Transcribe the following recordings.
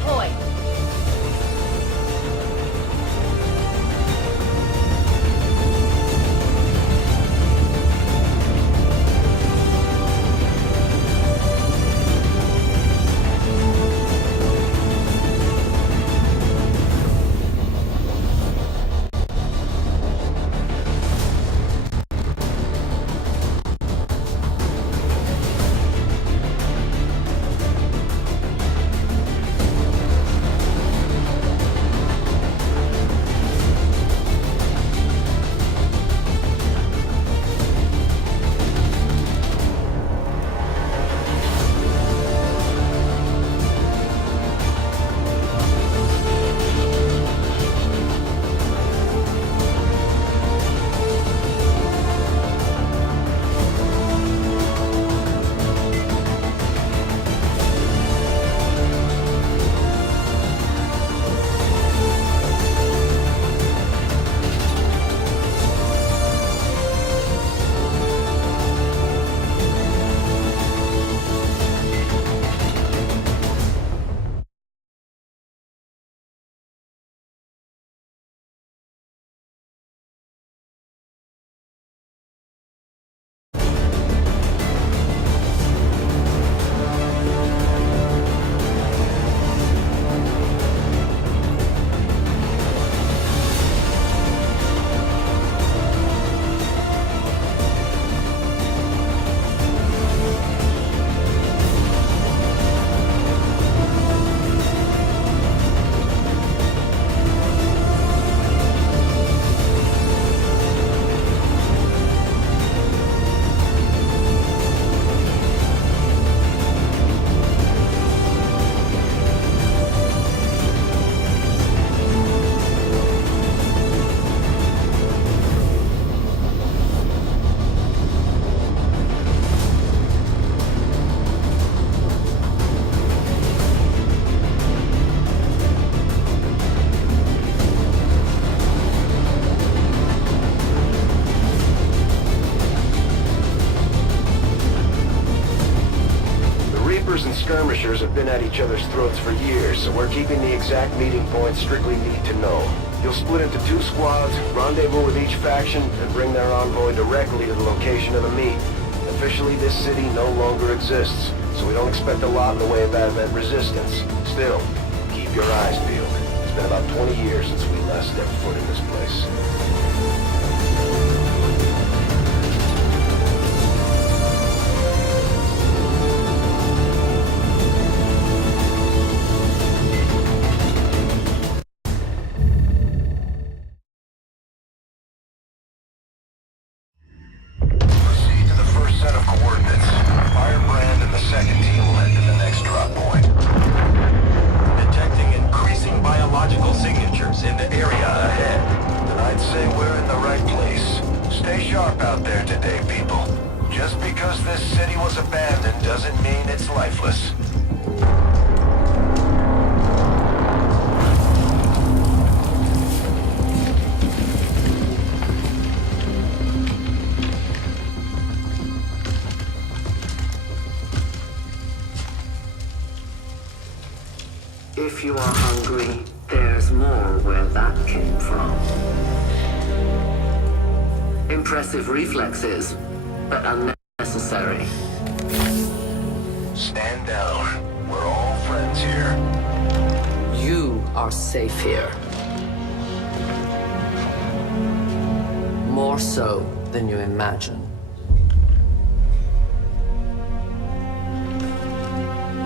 deploy. And skirmishers have been at each other's throats for years, so we're keeping the exact meeting point strictly need to know. You'll split into 2 squads, rendezvous with each faction, and bring their envoy directly to the location of the meet. Officially, this city no longer exists, so we don't expect a lot in the way of advent resistance. Still, keep your eyes peeled. It's been about 20 years since we last stepped foot in this place. If you are hungry, there's more where that came from. Impressive reflexes, but unnecessary. Stand down. We're all friends here. You are safe here. More so than you imagine.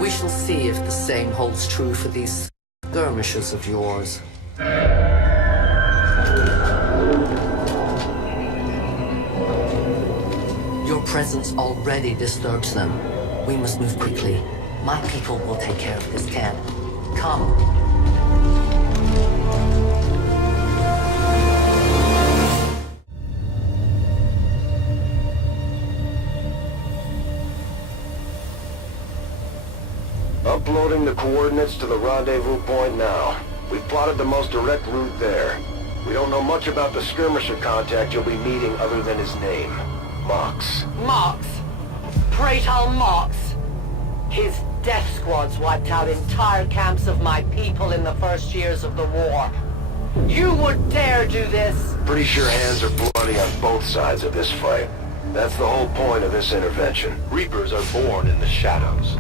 We shall see if the same holds true for these skirmishes of yours. Your presence already disturbs them. We must move quickly. My people will take care of this camp. Come. Uploading the coordinates to the rendezvous point now. We've plotted the most direct route there. We don't know much about the skirmisher contact you'll be meeting other than his name. Mox. Mox. Pray tell Mox. His death squads wiped out entire camps of my people in the first years of the war. You would dare do this? Pretty sure hands are bloody on both sides of this fight. That's the whole point of this intervention. Reapers are born in the shadows,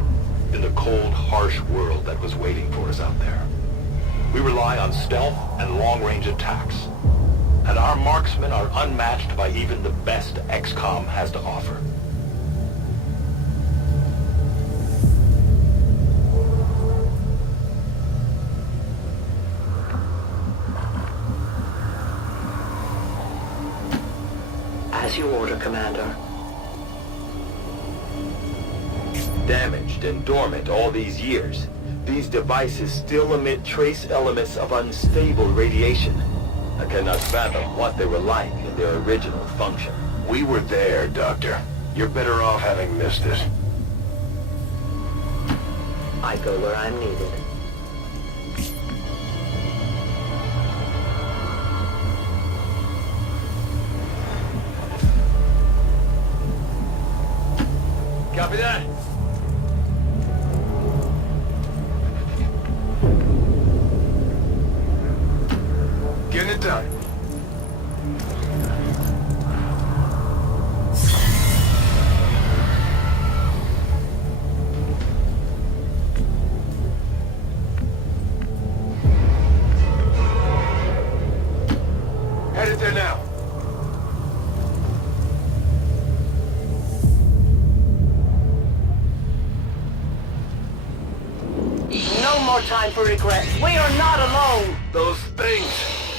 in the cold, harsh world that was waiting for us out there. We rely on stealth and long-range attacks, and our marksmen are unmatched by even the best Xcom has to offer. As you order, Commander. Damaged and dormant all these years, these devices still emit trace elements of unstable radiation. I cannot fathom what they were like in their original function. We were there, Doctor. You're better off having missed it. I go where I'm needed. Copy that. Getting it done. Headed there now. No more time for regrets. We are not alone. Those things,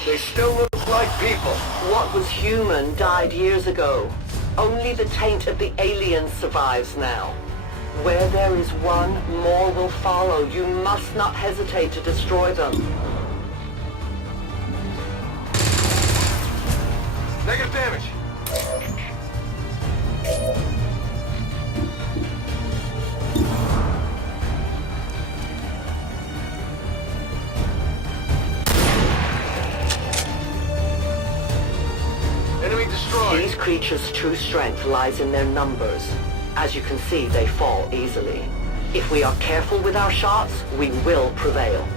they still look like people. What was human died years ago. Only the taint of the aliens survives now. Where there is one, more will follow. You must not hesitate to destroy them. Negative damage. Enemy destroyed. These creatures' true strength lies in their numbers. As you can see, they fall easily. If we are careful with our shots, we will prevail.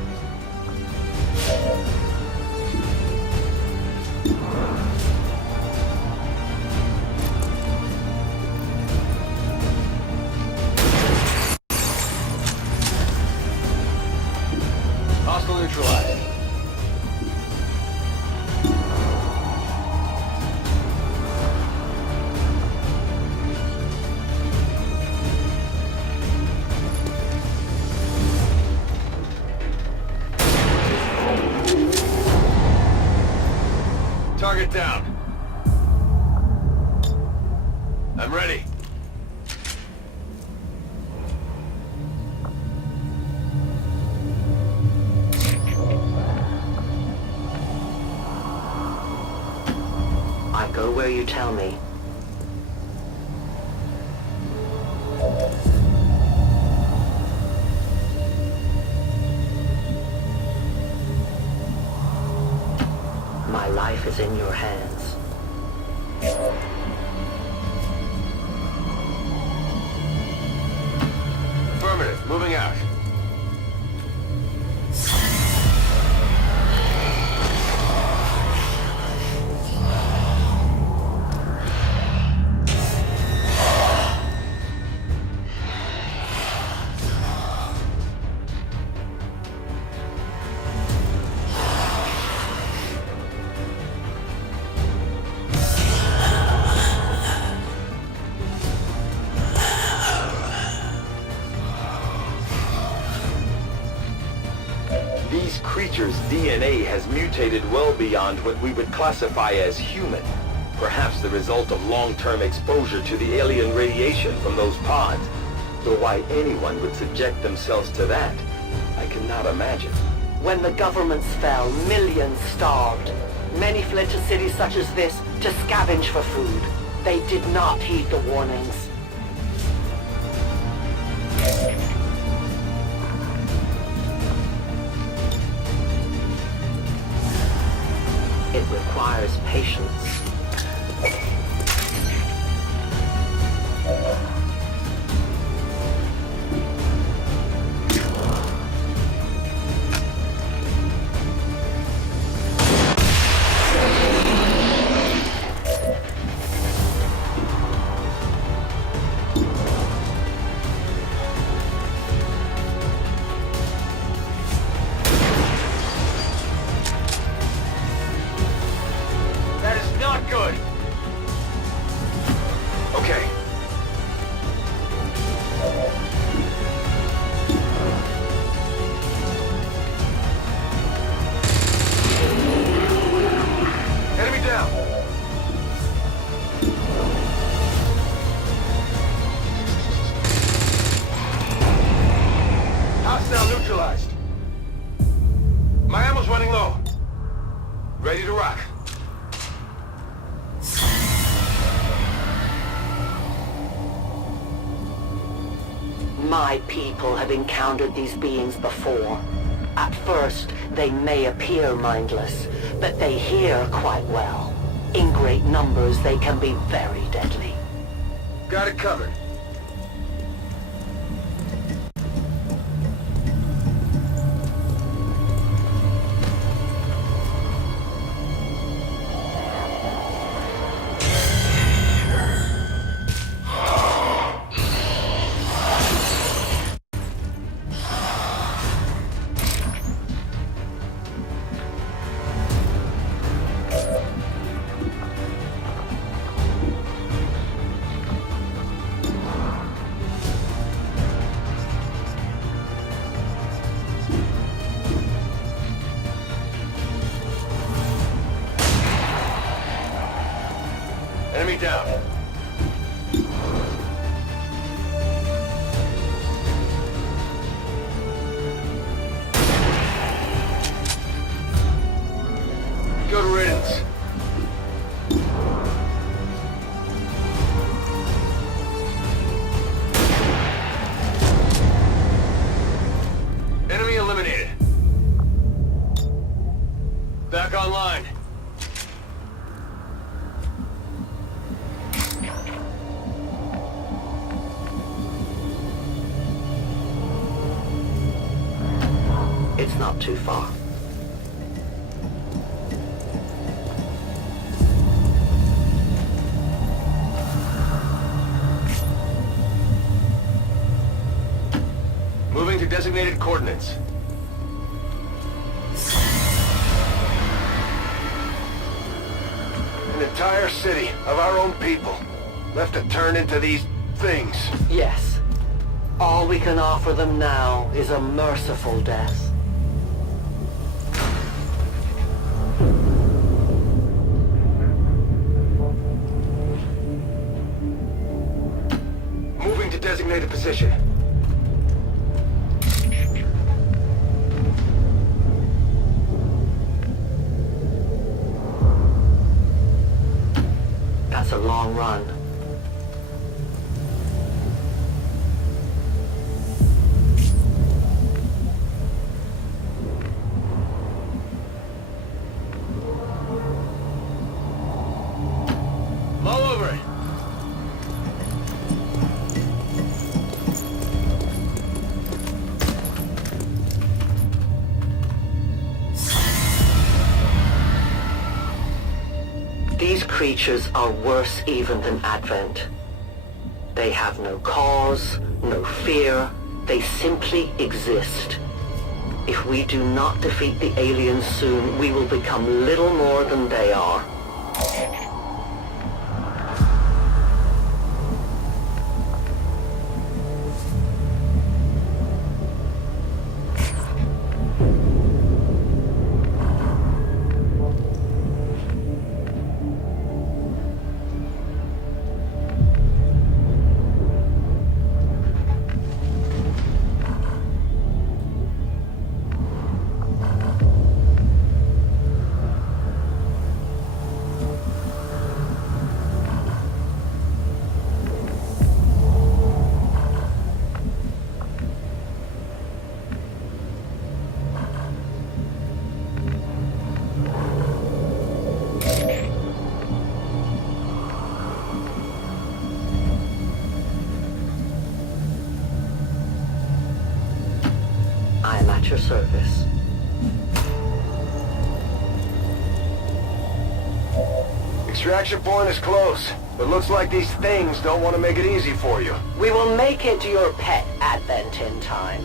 Hostile neutralized. Target down. I'm ready. I go where you tell me. My life is in your hands. Affirmative. Moving out. These creatures' DNA has mutated well beyond what we would classify as human. Perhaps the result of long-term exposure to the alien radiation from those pods. Though why anyone would subject themselves to that, I cannot imagine. When the governments fell, millions starved. Many fled to cities such as this to scavenge for food. They did not heed the warnings. It requires patience. my people have encountered these beings before. At first, they may appear mindless, but they hear quite well. In great numbers, they can be very deadly. Got it covered. Enemy down. Good riddance. Enemy eliminated. Back online. It's not too far. Moving to designated coordinates. An entire city of our own people left to turn into these things. Yes. All we can offer them now is a merciful death. Moving to designated position. That's a long run. All over it. These creatures are worse even than Advent. They have no cause, no fear. They simply exist. If we do not defeat the aliens soon, we will become little more than they are. I am at your service. Extraction point is close, but looks like these things don't want to make it easy for you. We will make it your pet Advent in time.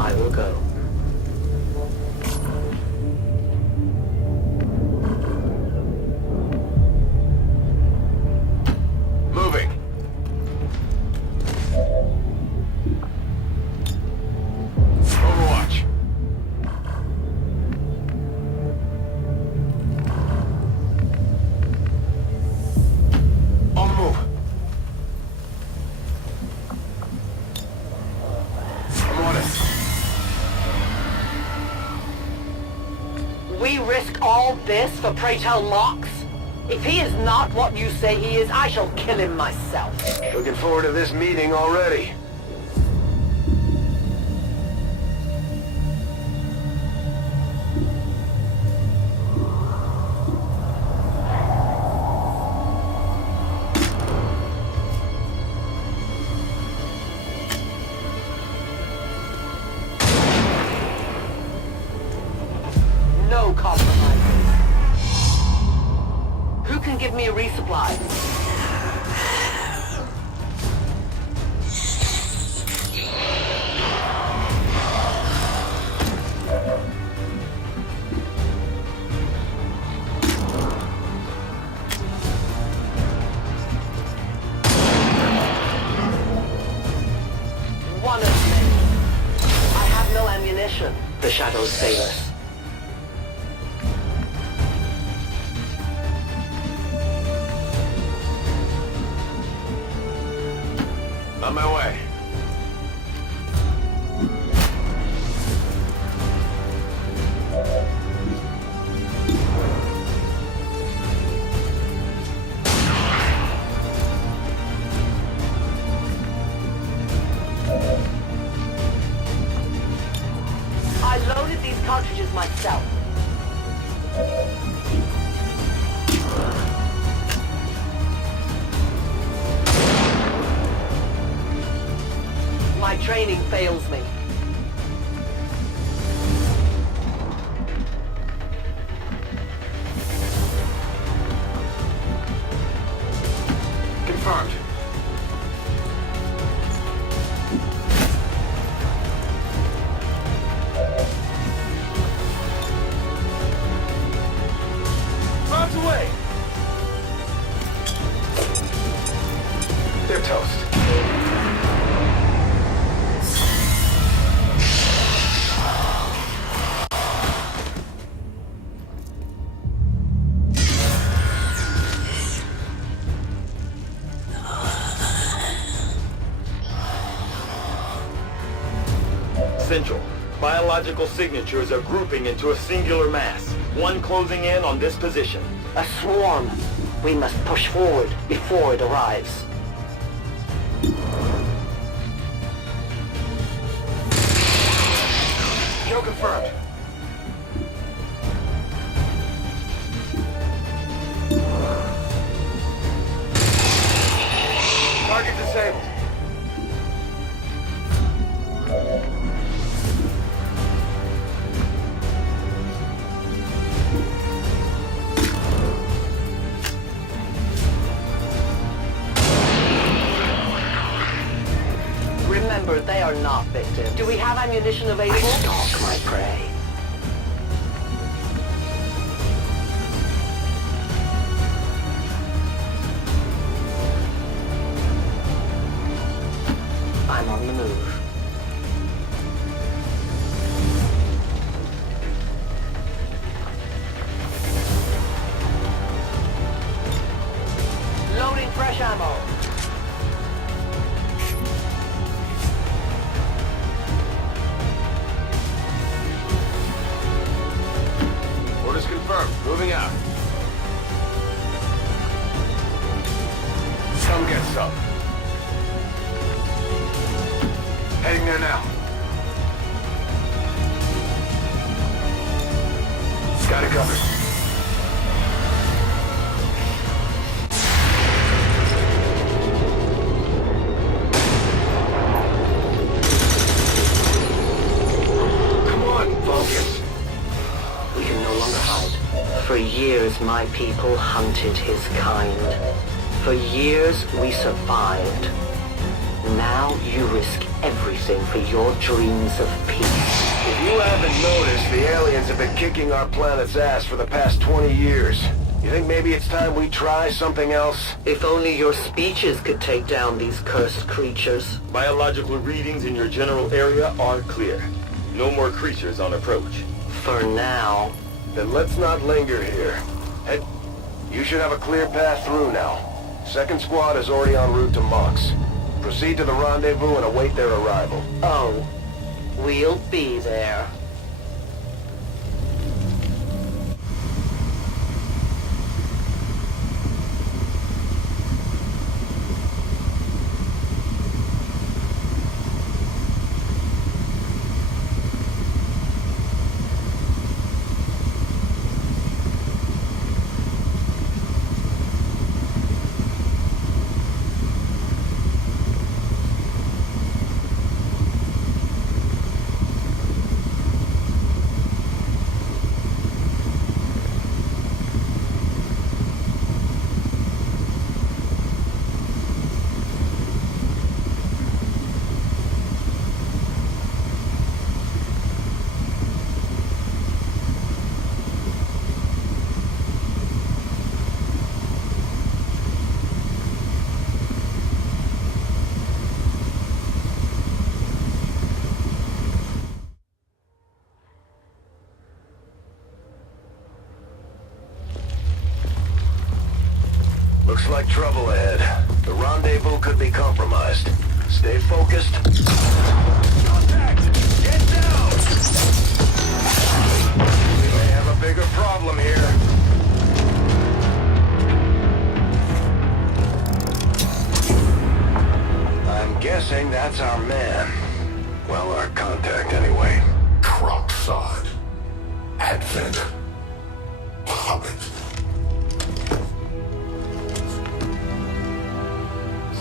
I will go. Moving. We risk all this for pray tell Mox? If he is not what you say he is, I shall kill him myself. Looking forward to this meeting already. No compromises. Who can give me a resupply? One of many. I have no ammunition. The shadows save us. On my way. I loaded these cartridges myself. My training fails me. Confirmed. Bombs away! They're toast. Central. Biological signatures are grouping into a singular mass, one closing in on this position. A swarm. We must push forward before it arrives. Kill confirmed. Target disabled. Remember, they are not victims. Do we have ammunition available? I stalk my prey. I'm on the move. Loading fresh ammo. Orders confirmed. Moving out. Come get some. Heading there now. Got it covered. Come on, focus. We can no longer hide. For years, my people hunted his kind. For years, we survived. Now you risk everything for your dreams of peace. If you haven't noticed, the aliens have been kicking our planet's ass for the past 20 years. You think maybe it's time we try something else? If only your speeches could take down these cursed creatures. Biological readings in your general area are clear. No more creatures on approach. For now. Then let's not linger here. Head, you should have a clear path through now. Second squad is already en route to Mox. Proceed to the rendezvous and await their arrival. Oh, we'll be there. Looks like trouble ahead. The rendezvous could be compromised. Stay focused. Contact! Get down! We may have a bigger problem here. I'm guessing that's our man. Well, our contact anyway. Crocksod. Advent. Puppet.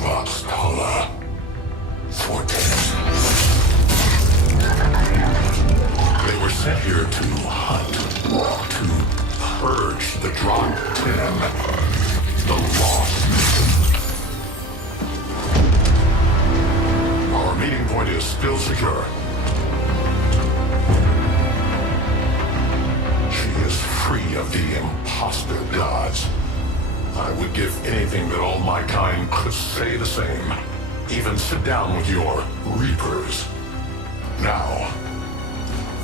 Voxtala. Fortes. They were sent here to hunt, to purge the Drop 10, the lost. Our meeting point is still secure. She is free of the imposter gods. I would give anything that all my kind could say the same. Even sit down with your Reapers. Now,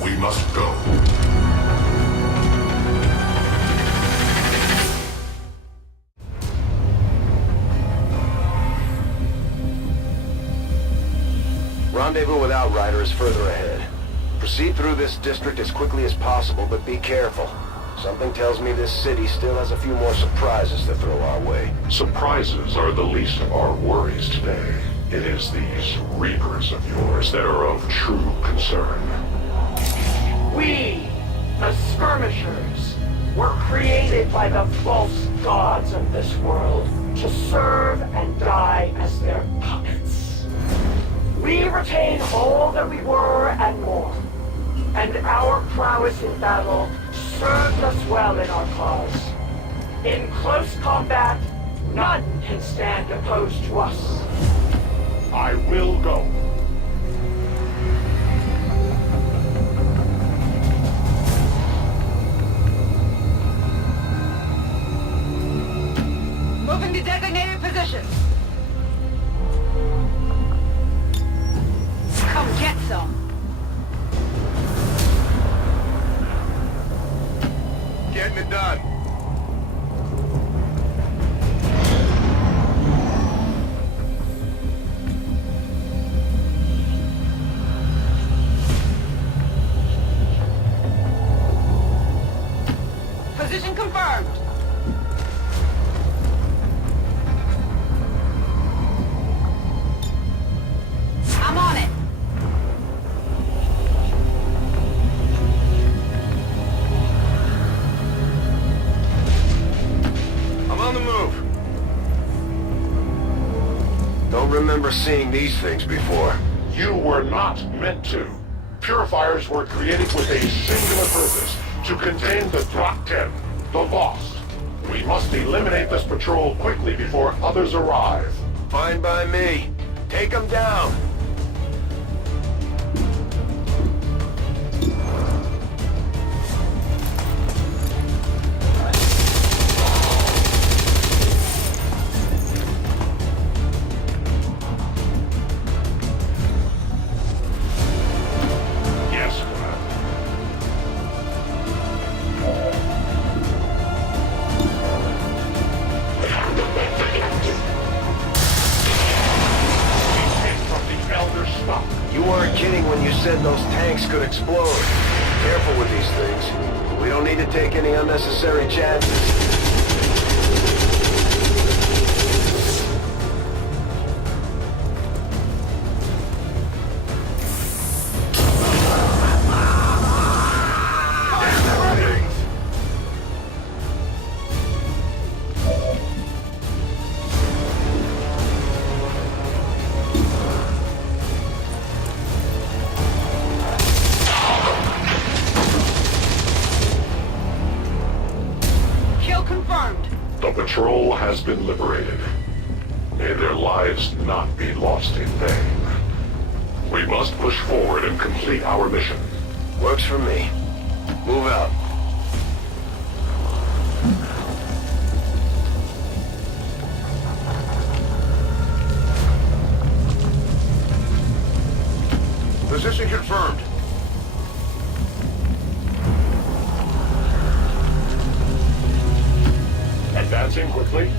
we must go. Rendezvous with Outrider is further ahead. Proceed through this district as quickly as possible, but be careful. Something tells me this city still has a few more surprises to throw our way. Surprises are the least of our worries today. It is these Reapers of yours that are of true concern. We, the skirmishers, were created by the false gods of this world to serve and die as their puppets. We retain all that we were and more, and our prowess in battle served us well in our cause. In close combat, none can stand opposed to us. I will go. Moving to designated position. Come get some. Getting it done. Position confirmed. I'm on it. I'm on the move. Don't remember seeing these things before. You were not meant to. Purifiers were created with a singular purpose, to contain the Drop 10, the Lost. We must eliminate this patrol quickly before others arrive. Fine by me. Take them down. Yes, Commander. From the Elder stock. You weren't kidding when you said those tanks could explode. Careful with these things. We don't need to take any unnecessary chances. Kill confirmed. The patrol has been liberated. May their lives not be lost in vain. We must push forward and complete our mission. Works for me. Move out. Position confirmed. Advancing quickly.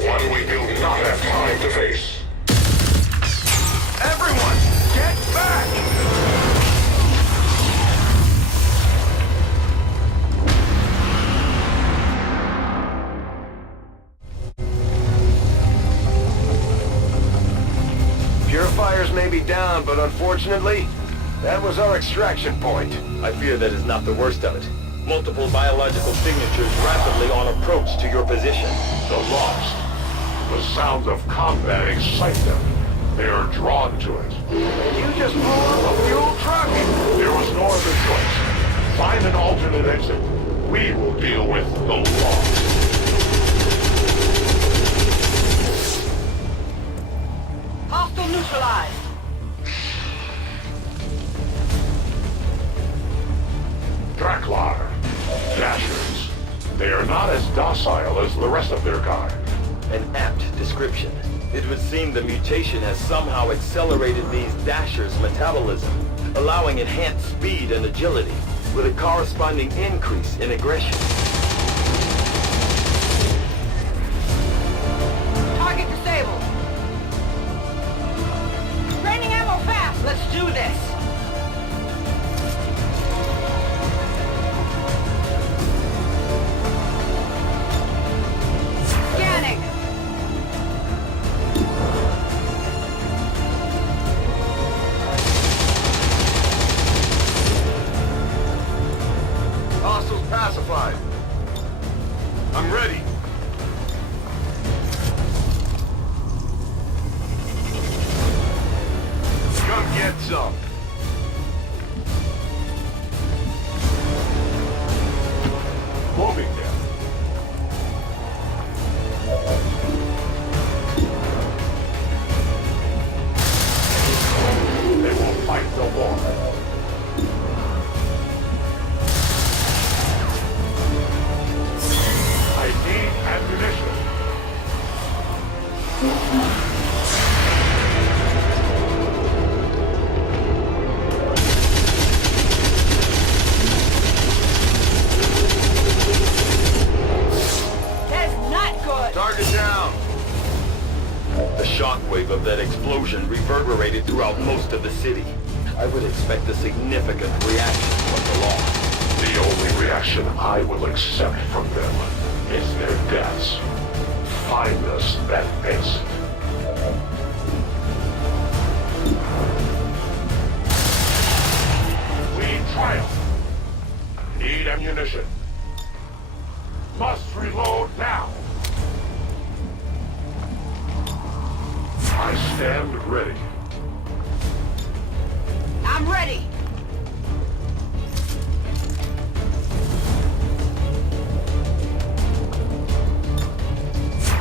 One we do not have time to face. Everyone, get back! Purifiers may be down, but unfortunately, that was our extraction point. I fear that is not the worst of it. Multiple biological signatures rapidly on approach to your position. The lost. The sounds of combat excite them. They are drawn to it. You just blew up a fuel truck! There was no other choice. Find an alternate exit. We will deal with the lost. Hostile neutralized. Draklar. Dashers. They are not as docile as the rest of their kind. An apt description. It would seem the mutation has somehow accelerated these Dashers' metabolism, allowing enhanced speed and agility, with a corresponding increase in aggression. Target disabled. Raining ammo fast. Let's do this. Scanning. Hostiles pacified. I'm ready. Come get some. Moving them. They will fight no more. I need ammunition. That's not good. Target down. The shockwave of that explosion reverberated throughout most of the city. I would expect a significant reaction from the lost. The only reaction I will accept from them is their deaths. Find us that exit. We triumph. Need ammunition. Must reload now. I stand ready. I'm ready.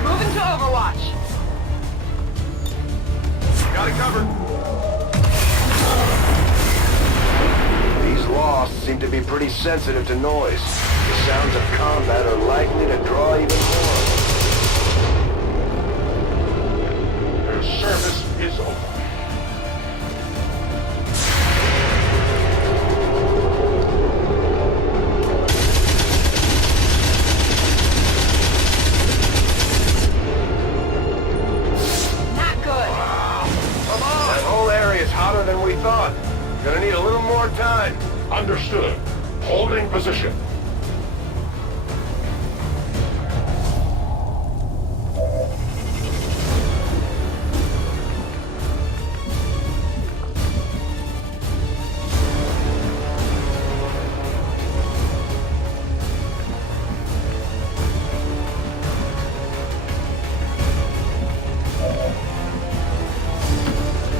Moving to Overwatch. Got it covered. These lost seem to be pretty sensitive to noise. The sounds of combat are likely to draw even more. Their service is over. Not good. That whole area is hotter than we thought. Gonna need a little more time. Understood. Holding position.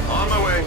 On my way.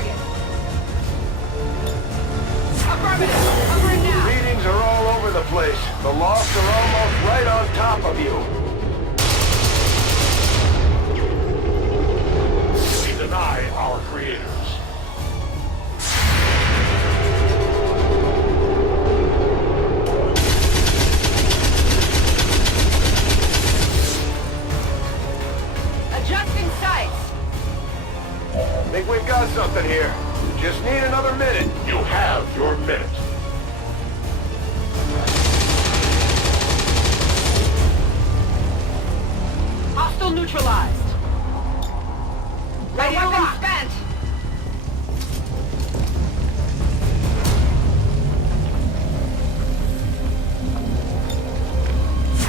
target. Affirmative. Covering now. Readings are all over the place. The Lost are almost right on top of you. We deny our creators. Adjusting sights. Think we've got something here. Just need another minute. You have your minute. Hostile neutralized. Ready to rock. Spent.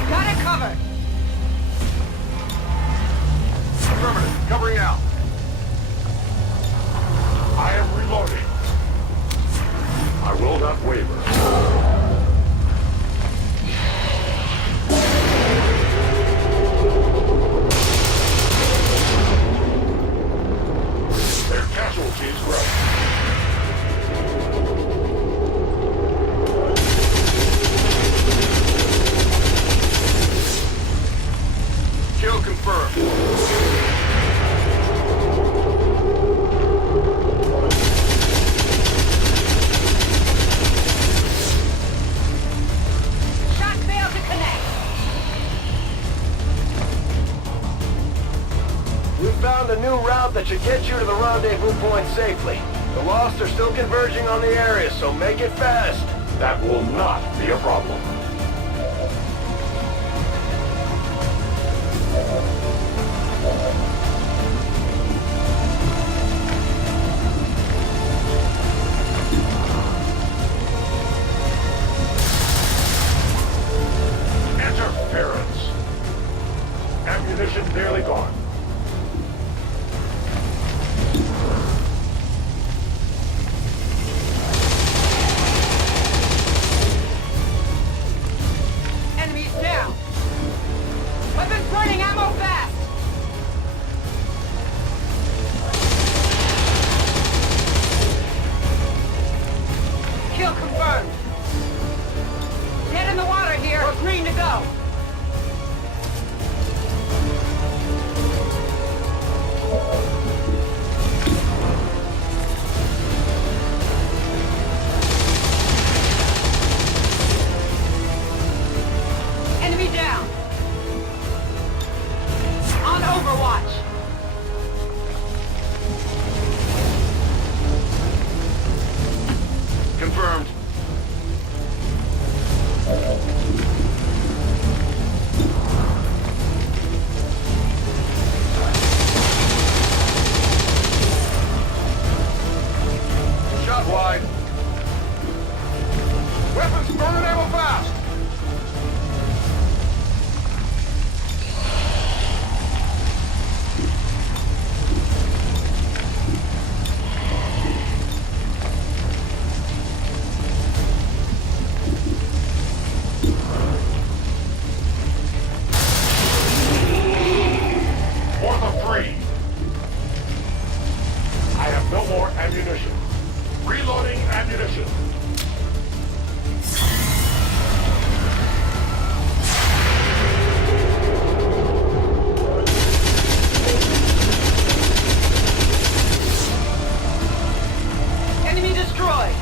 Got it covered. Affirmative. Covering out. I am reloading. I will not waver. Their casualties grow. Kill confirmed. Shot failed to connect. We found a new route that should get you to the rendezvous point safely. The Lost are still converging on the area, so make it fast. That will not be a problem. Interference. Ammunition nearly gone. Enemies down. Weapons burning ammo fast. Kill confirmed. Dead in the water here. We're green to go. Enemy down. On Overwatch. Confirmed. Shot wide. Weapons burning ammo fast. For the free. I have no more ammunition. Reloading ammunition. Enemy destroyed.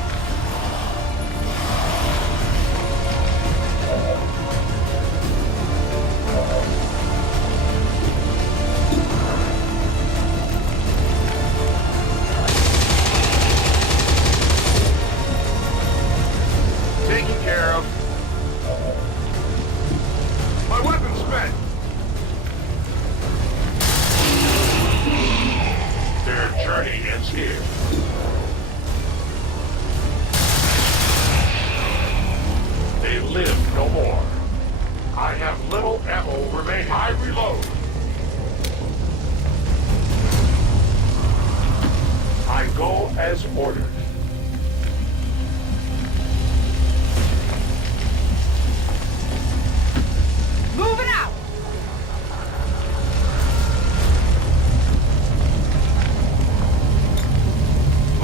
Taken care of. My weapon's spent. Their journey ends here. They live no more. I have little ammo remaining. I reload. I go as ordered. Moving out.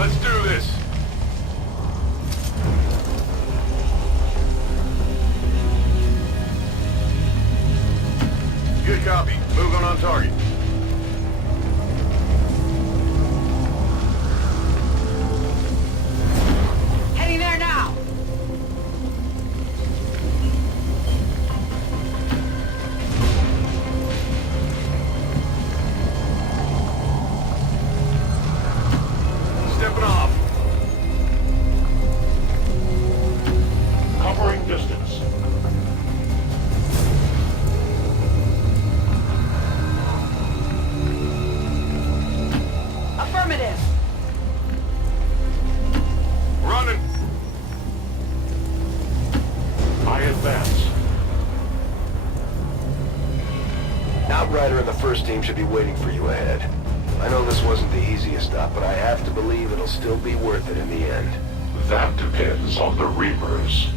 Let's do this! Good copy. Moving on target. Heading there now. Stepping off. Covering distance. Affirmative. Running. I advance. Outrider and the first team should be waiting for you ahead. I know this wasn't the easiest stop, but I have to believe it'll still be worth it in the end. That depends on the Reapers.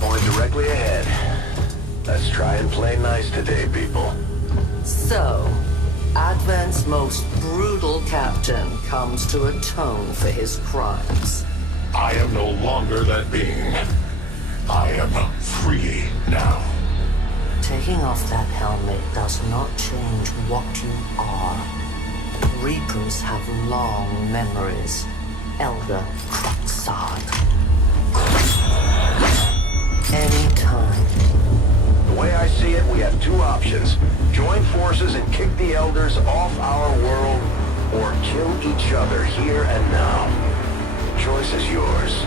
Point directly ahead. Let's try and play nice today, people. So, Advent's most brutal captain comes to atone for his crimes. I am no longer that being. I am free now. Taking off that helmet does not change what you are. Reapers have long memories. Elder Kruxard. Anytime. The way I see it, we have two options. Join forces and kick the Elders off our world, or kill each other here and now. The choice is yours.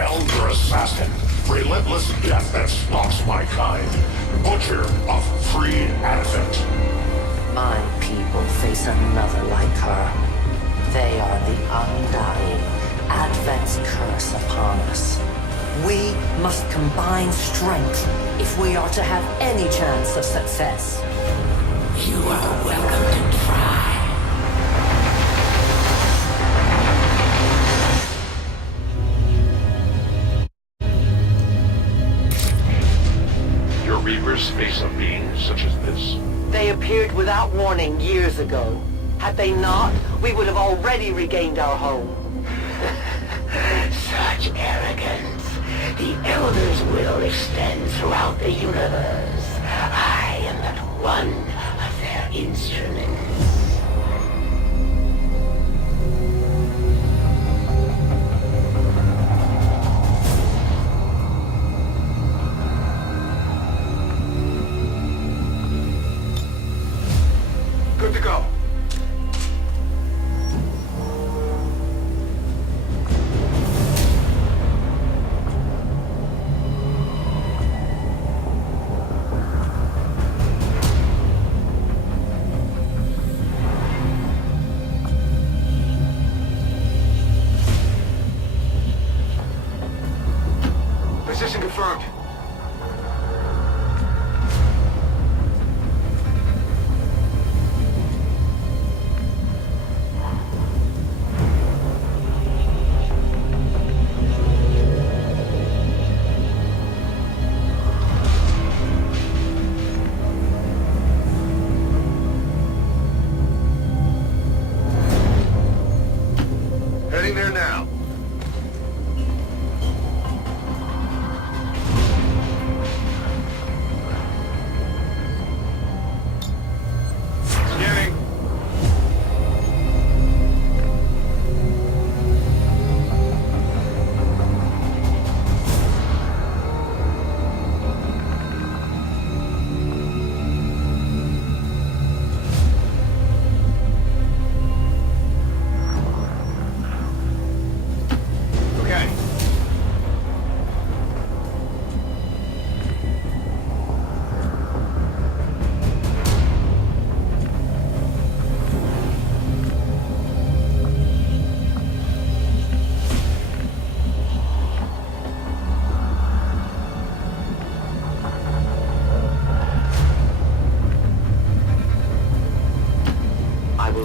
Elder assassin, relentless death that stalks my kind, butcher of free Advent. My people face another like her. They are the undying. Advent's curse upon us. We must combine strength if we are to have any chance of success. You are welcome to try. Your Reapers face a being such as this? They appeared without warning years ago. Had they not, we would have already regained our home. Such arrogance. The Elder's will extends throughout the universe. I am but one of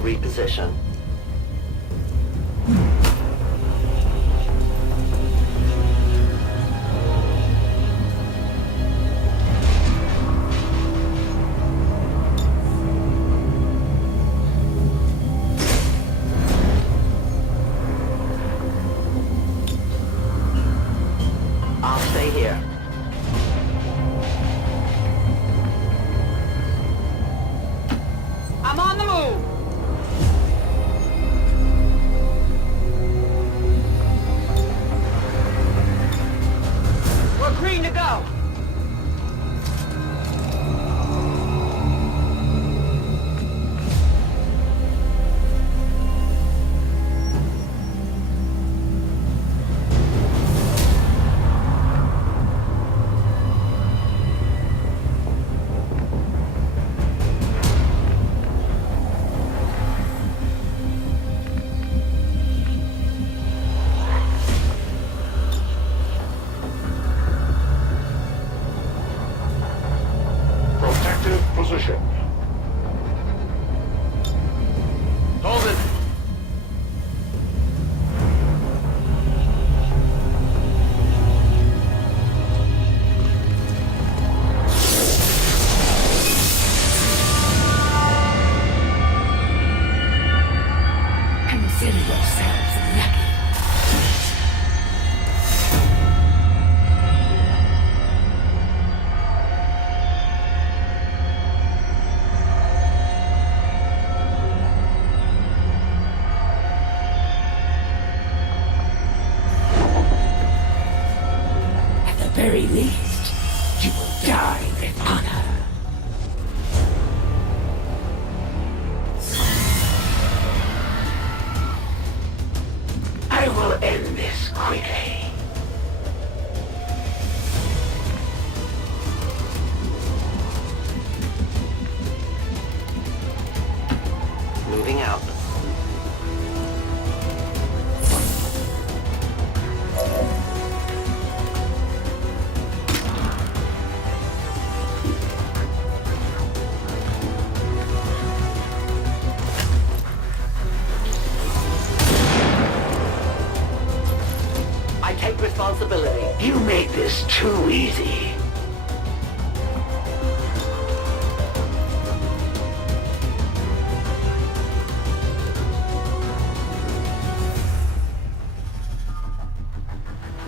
reposition. I'll stay here. I'm on the move. We're green to go. Protective position. Hold it! Consider yourselves lucky. At the very least, you will die with honor. I will end this quickly. Moving out. I take responsibility. You made this too easy.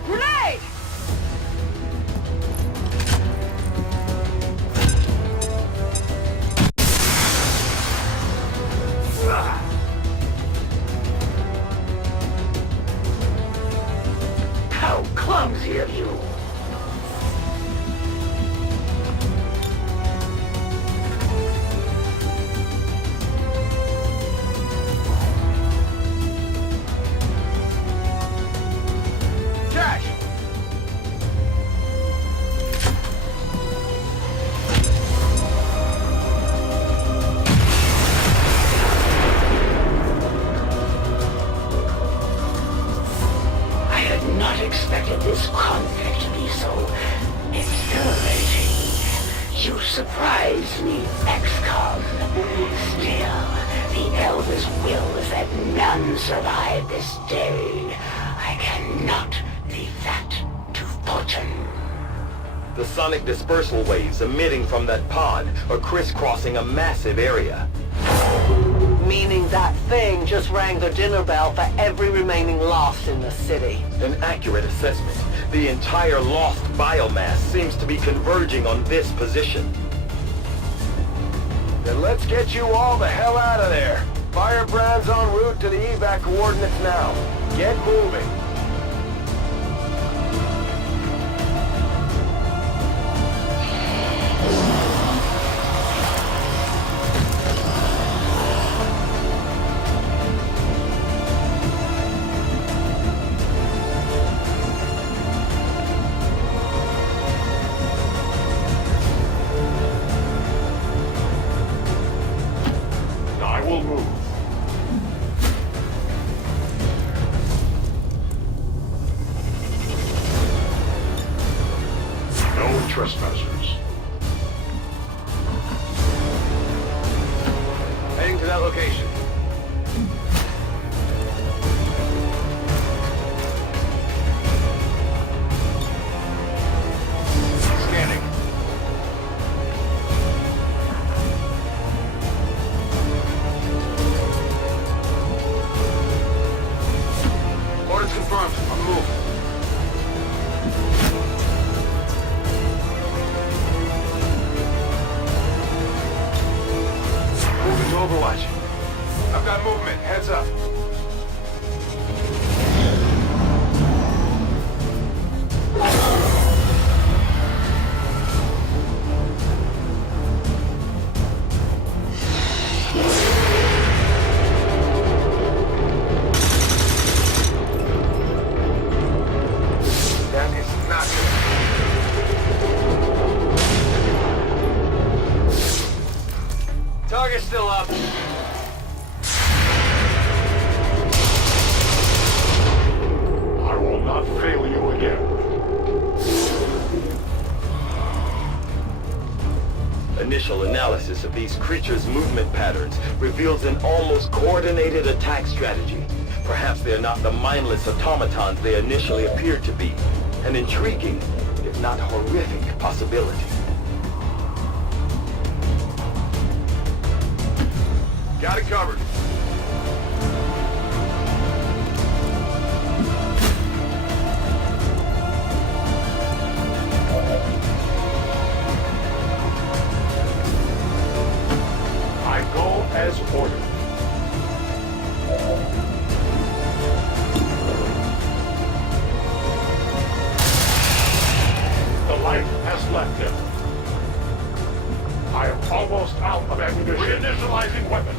Grenade! How clumsy of you. Cash! I had not expected this conflict to be so exhilarating. You surprised me, Xcom. Still, the Elder's will is that none survive this day. I cannot leave that to fortune. The sonic dispersal waves emitting from that pod are crisscrossing a massive area. Meaning that thing just rang the dinner bell for every remaining lost in the city. An accurate assessment. The entire lost biomass seems to be converging on this position. Then let's get you all the hell out of there. Firebrand's en route to the evac coordinates now. Get moving. I will move. No trespassers. Heading to that location. Overwatch. I've got movement. Heads up. That is not good. Target's still up. I will not fail you again. Initial analysis of these creatures' movement patterns reveals an almost coordinated attack strategy. Perhaps they are not the mindless automatons they initially appeared to be. An intriguing, if not horrific, possibility. Got it covered. I go as ordered. The light has left him. I am almost out of ammunition. Reinitializing weapon.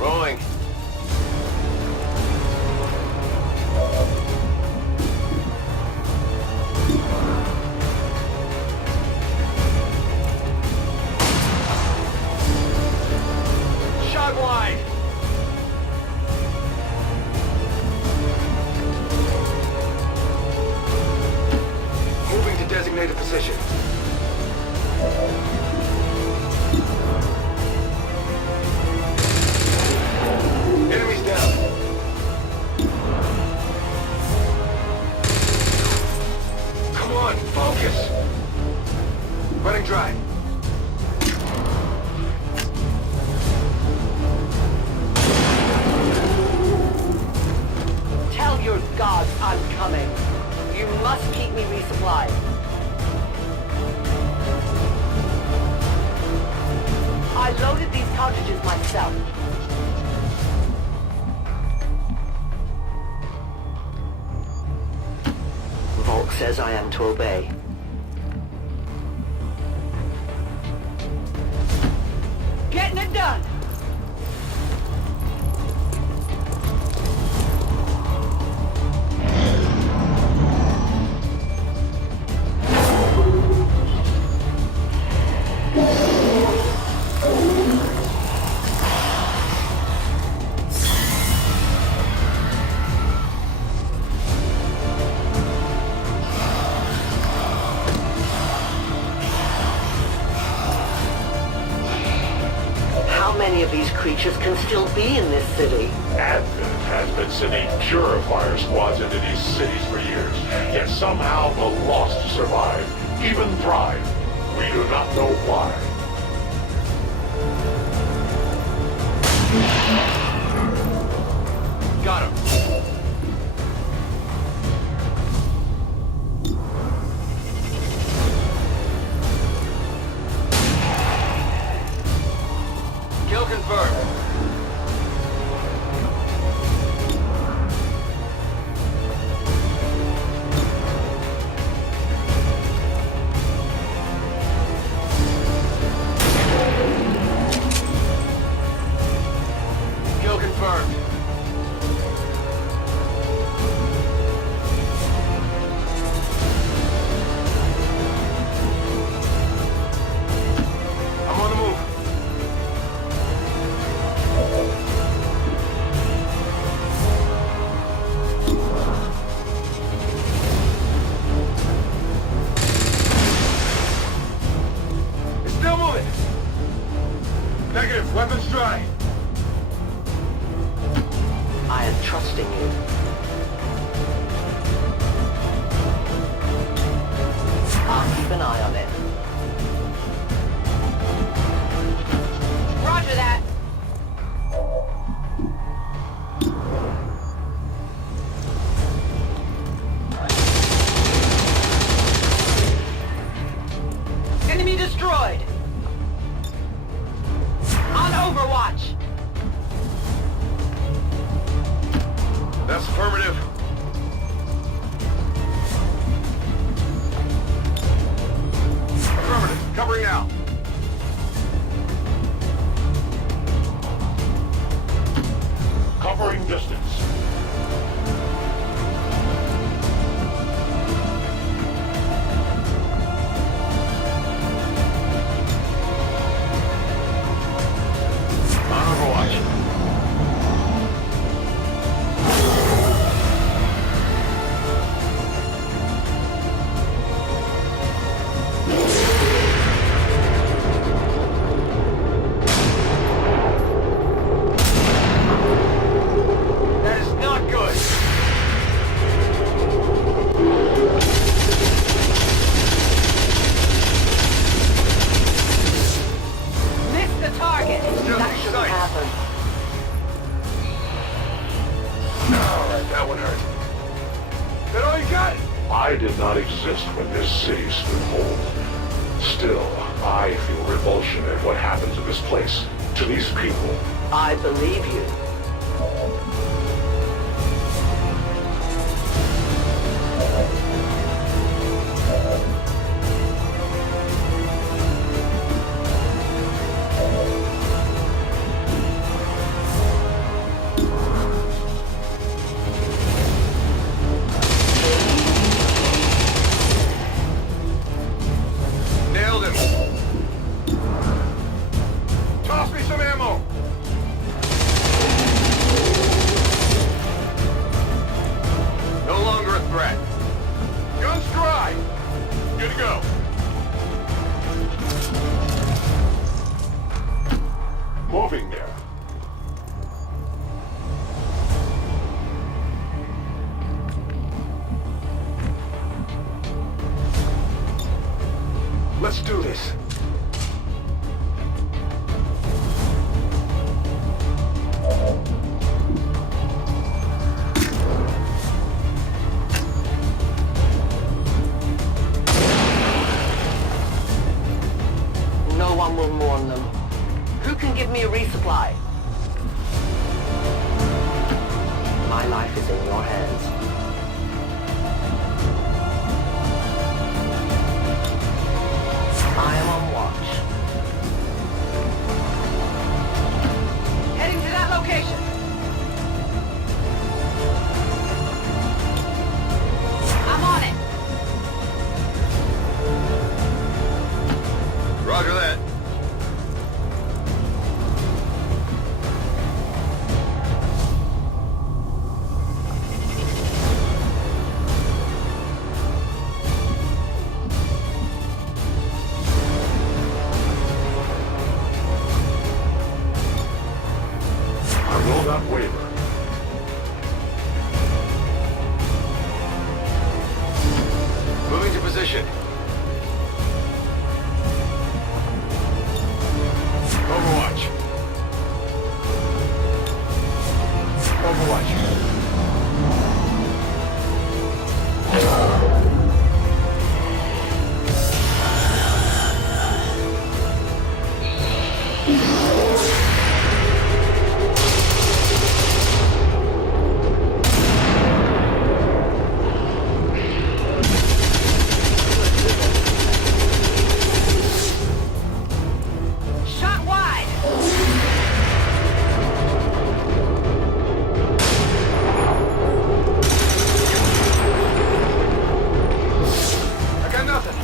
Rolling. Shot wide. Moving to designated position. Enemies down. Come on, focus. Running dry. Tell your gods I'm coming. You must keep me resupplied. I loaded these cartridges myself. Volk says I am to obey. Getting it done! How many of these creatures can still be in this city? Advent has been sending purifier squads into these cities for years, yet somehow the lost survive, even thrive. We do not know why. Got him. Kill confirmed. Kill confirmed. I'm on the move. It's still moving. Negative. Weapons dry. I am trusting you. I'll keep an eye on it. Roger that! I did not exist when this city stood whole. Still, I feel revulsion at what happened to this place, to these people. I believe you. Nailed him! Toss me some ammo! No longer a threat. Guns dry! Good to go. Moving there. Let's do this. No one will mourn them. Who can give me a resupply? My life is in your hands. I am on watch. Heading to that location. I'm on it. Roger that. I will not waver. Moving to position. Overwatch. Overwatch. Shot wide. I got nothing.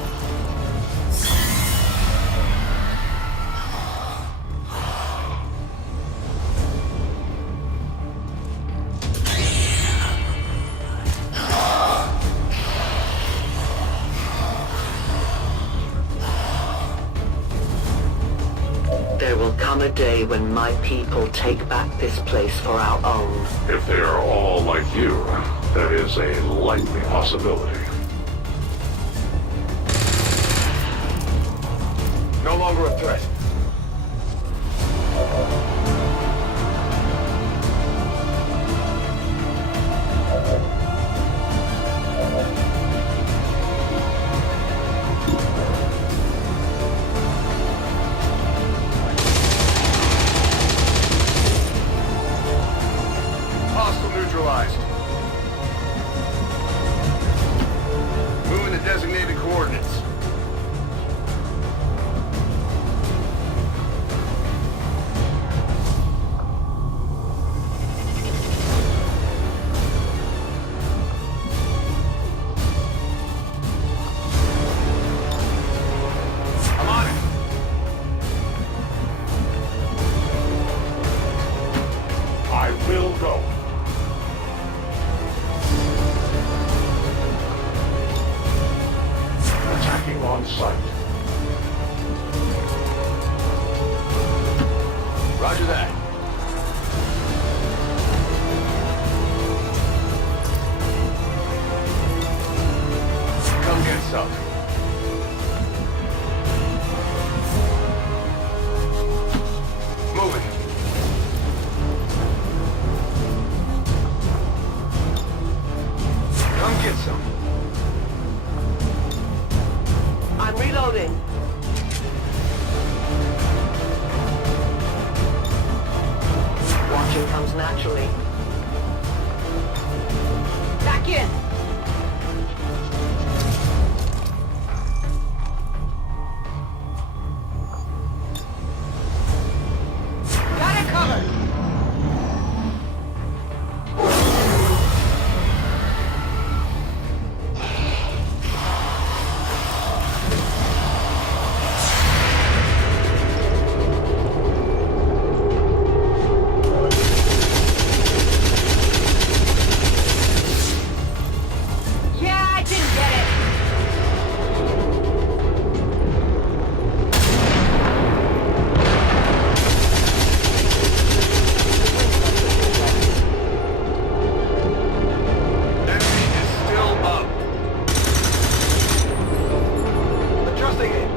There will come a day when my people take back this place for our own. If they are all like you, that is a likely possibility. No longer a threat. Hostile neutralized. Moving to designated coordinates. I'm on it. I will go. Attacking on sight. Roger that. Come get some. Moving. Come get some. Moving. Watching comes naturally. Back in. Got it covered. Yeah, I didn't get it. Enemy is still up. Adjusting it.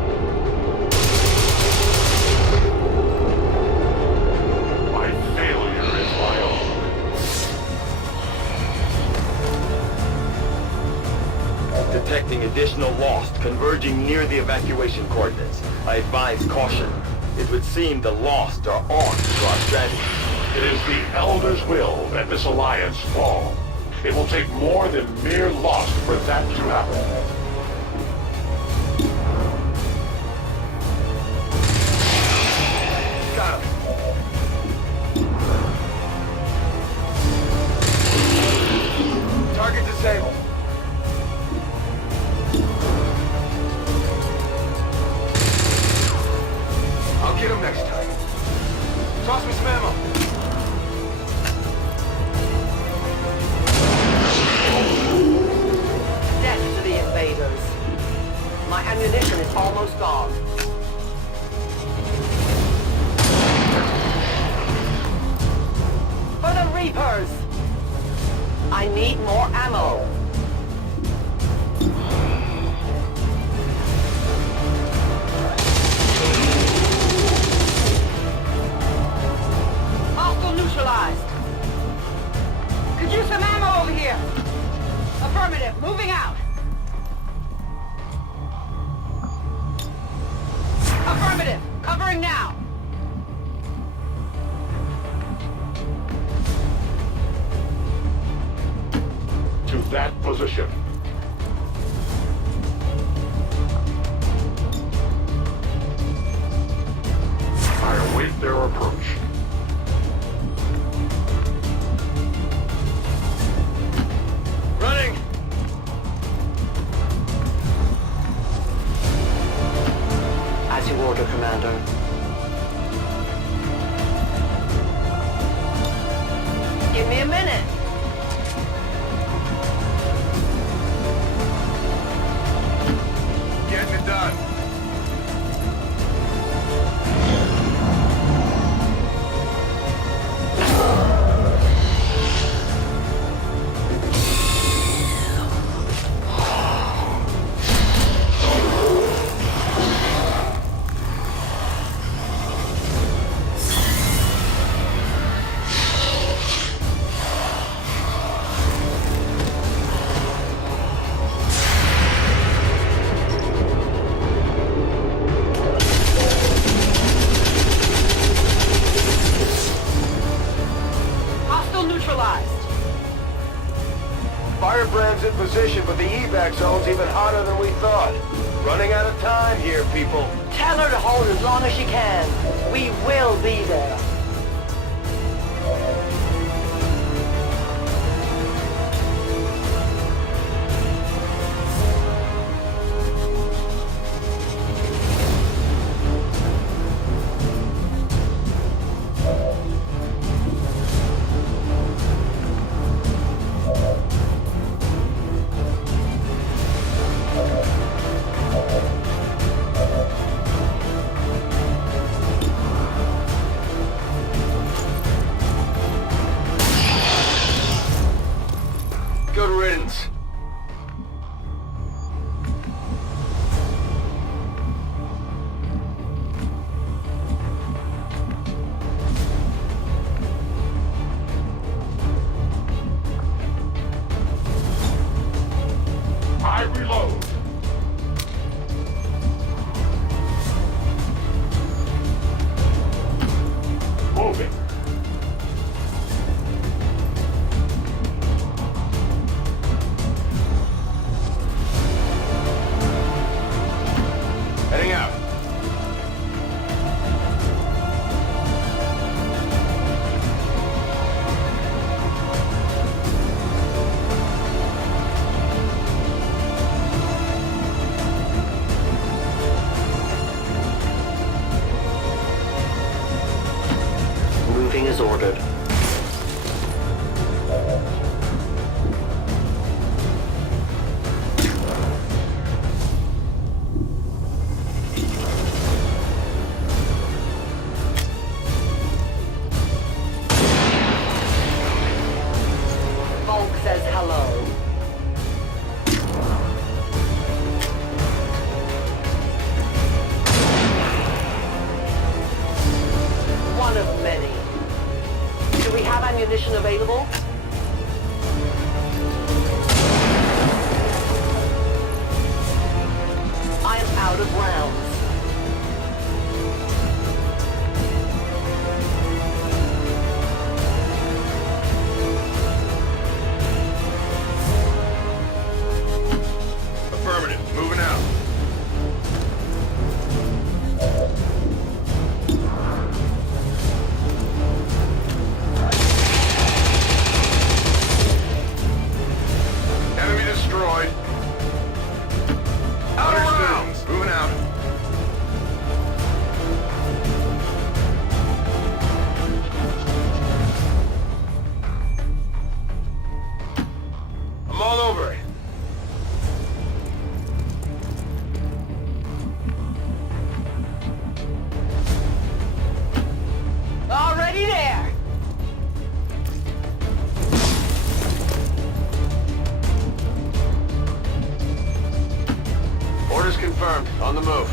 My failure is my own. Detecting additional lost converging near the evacuation coordinates. I advise caution. It would seem the lost are on to our strategy. It is the Elder's will that this alliance fall. It will take more than mere loss for that to happen. Got him. Target disabled. I'll get him next time. Toss me some ammo. Death to the invaders. My ammunition is almost gone. For the Reapers! I need more ammo. Hostile neutralized. Could use some ammo over here. Affirmative. Moving out. Affirmative. Covering now. To that position. I await their approach. Running. As you order, Commander. Give me a minute. Getting it done. Hostile neutralized. Firebrand's in position, but the evac zone's even hotter than we thought. Running out of time here, people. Tell her to hold as long as she can. We will be there. Good riddance. I reload. all over it. Already there. Orders confirmed. On the move.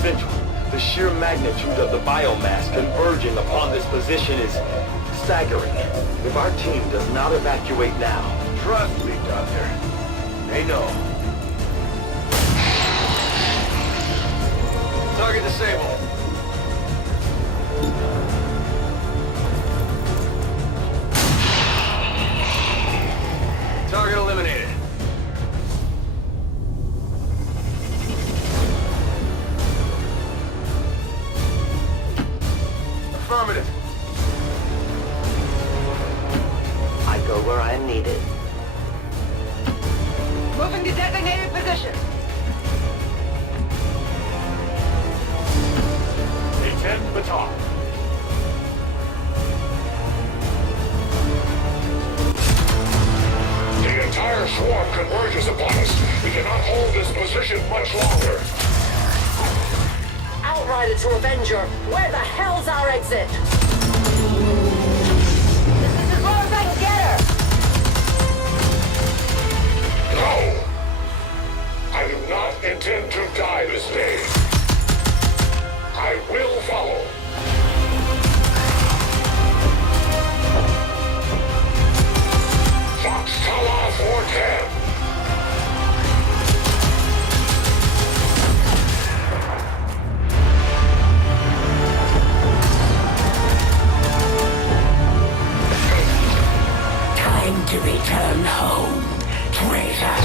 Central, the sheer magnitude of the biomass converging upon this position is staggering. If our team does not evacuate now... Trust me, Doctor. They know. Target disabled. Target eliminated. Affirmative. I go where I am needed. Moving to designated position. A-10 baton. The entire swarm converges upon us. We cannot hold this position much longer. Outrider to Avenger, where the hell's our exit? This is as low as I can get her. No! I do not intend to die this day. I will follow. Fox Tower 410. Time to return home, traitor.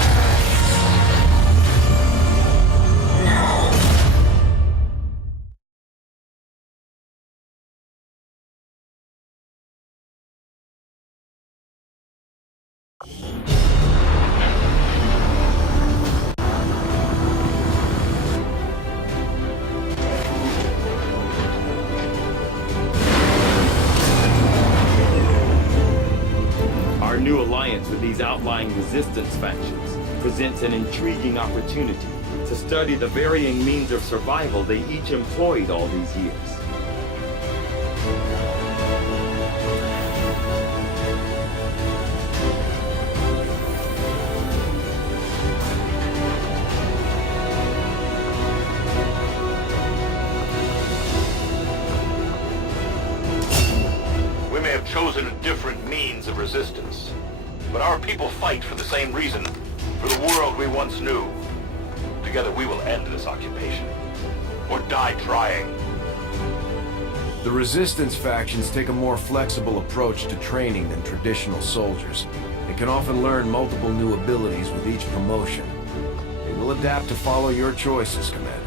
Our new alliance with these outlying resistance factions presents an intriguing opportunity to study the varying means of survival they each employed all these years. We may have chosen a different means of resistance, but our people fight for the same reason, for the world we once knew. Together we will end this occupation, or die trying. The resistance factions take a more flexible approach to training than traditional soldiers. They can often learn multiple new abilities with each promotion. They will adapt to follow your choices, Commander.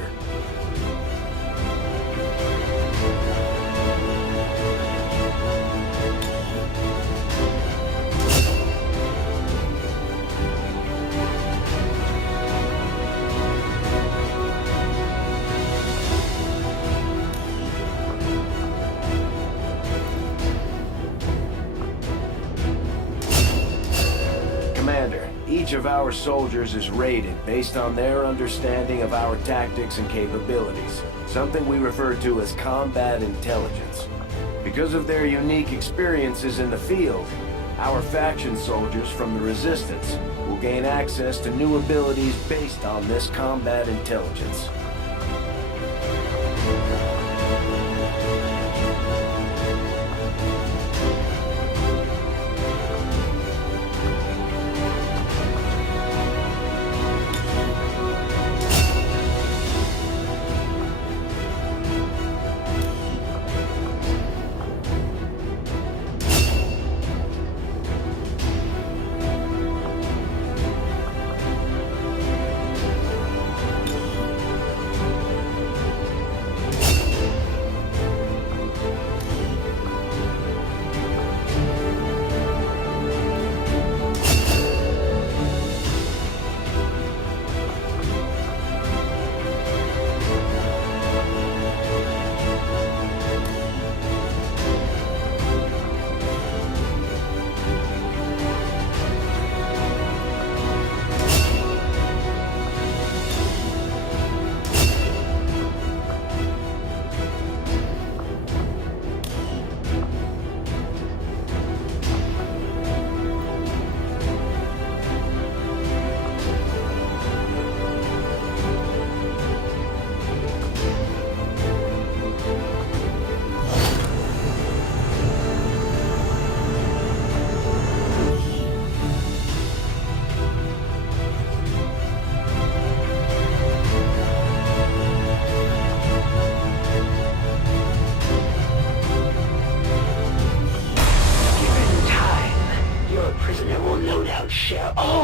Commander, each of our soldiers is rated based on their understanding of our tactics and capabilities, something we refer to as combat intelligence. Because of their unique experiences in the field, our faction soldiers from the Resistance will gain access to new abilities based on this combat intelligence.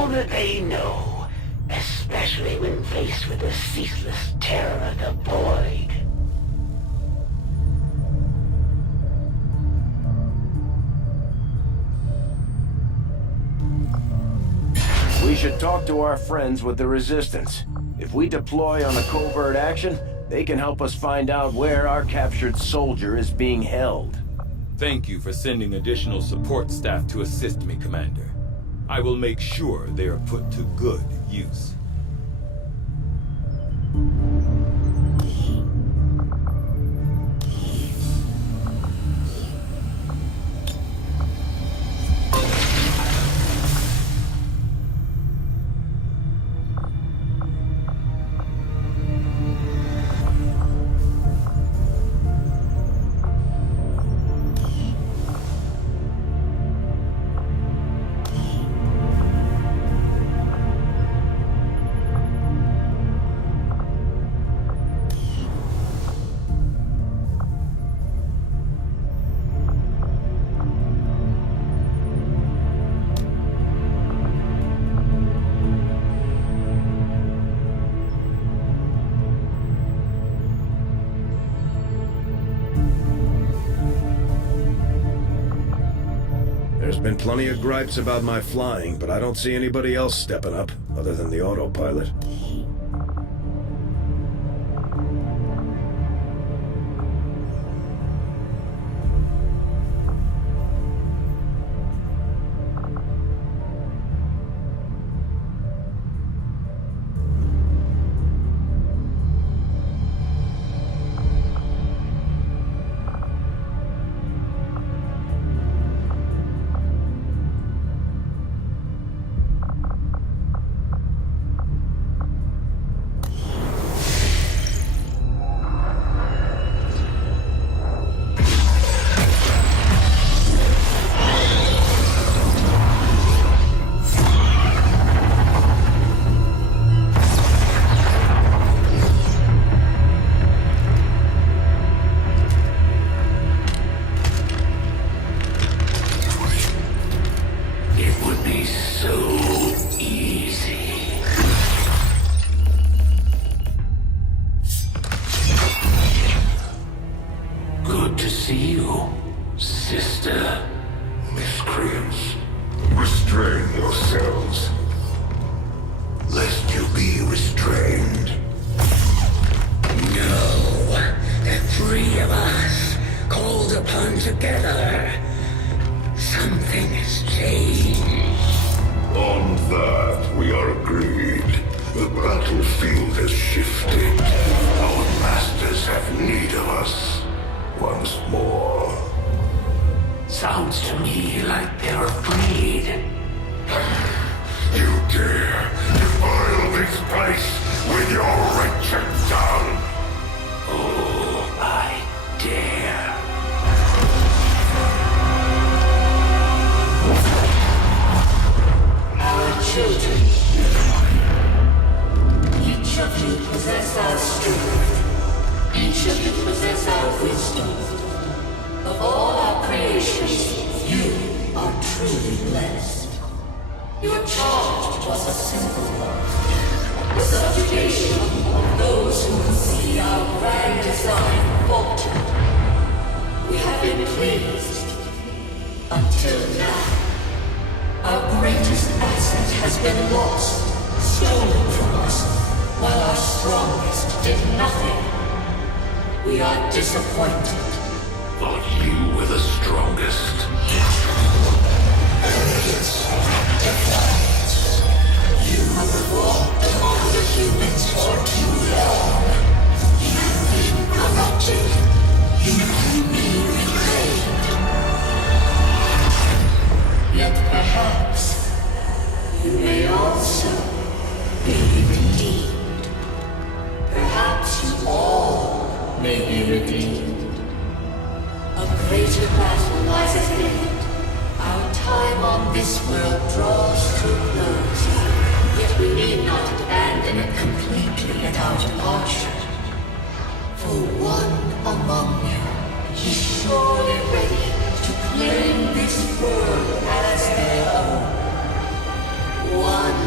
all that they know, especially when faced with the ceaseless terror of the void. We should talk to our friends with the Resistance. If we deploy on a covert action, they can help us find out where our captured soldier is being held. Thank you for sending additional support staff to assist me, Commander. I will make sure they are put to good use. There's been plenty of gripes about my flying, but I don't see anybody else stepping up, other than the autopilot. Miscreants, restrain yourselves, lest you be restrained. No, the three of us, called upon together. Something has changed. On that, we are agreed. The battlefield has shifted. Our masters have need of us once more. Sounds to me like they're afraid. You dare defile this place with your wretched tongue? Oh, I dare. Our children. Each of you possess our strength. Each of you possess our wisdom. Of all our creations, you are truly blessed. Your charge was a simple one. The subjugation of those who can see our grand design falter. We have been pleased. Until now. Our greatest asset has been lost, stolen from us, while our strongest did nothing. We are disappointed. Thought you were the strongest. Arrogance, defiance. You have walked among the humans for too long. You've been corrupted. You can be reclaimed. Yet perhaps you may also be redeemed. Perhaps you all may be redeemed. A greater battle lies ahead. Our time on this world draws to a close. Yet we need not abandon it completely at our departure. For one among you is surely ready to claim this world as their own. One